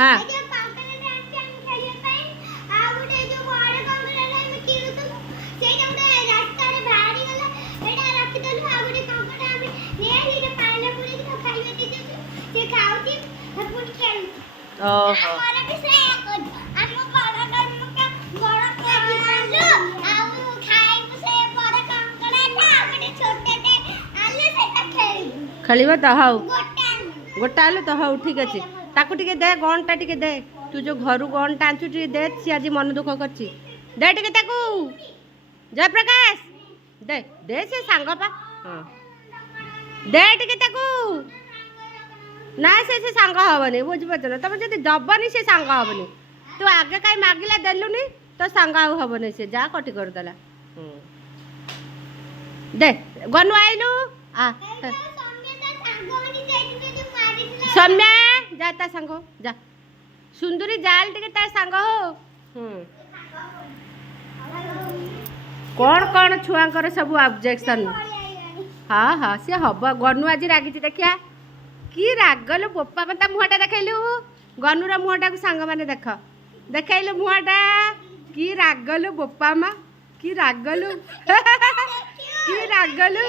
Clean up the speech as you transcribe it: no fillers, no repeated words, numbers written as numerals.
हाँ ओहो खेल तो हाउ गोटा आलू तो हाउ ठीक अच्छे ताकू टिके दे गणटा टिके दे तू जो घर गणटा आंचु दे सी आज मन दुख कर दे टिके ताकू जयप्रकाश दे दे से सांग पा हाँ दे टिके ताकू ना से सांग हेनी बुझीपार ना तुम जब दबनी से सांग हेनी तू आगे कहीं मागिला देलुनी तो सांग हेनी से जा कटी करदेला दे गनु आइलु आ सौम्या जा ता सांग जा सुंदरी जाल टिके ता सांग हो कौन छुआंकर सब ऑब्जेक्शन हाँ हाँ सी हम गनु आज रागी देखिया कि रागल बोपा मता मुहाटा देखलु गनुर मुहाटा को सांग माने देख देखलु मुहाटा कि रागल बोपा मा कि रागलु कि रागलु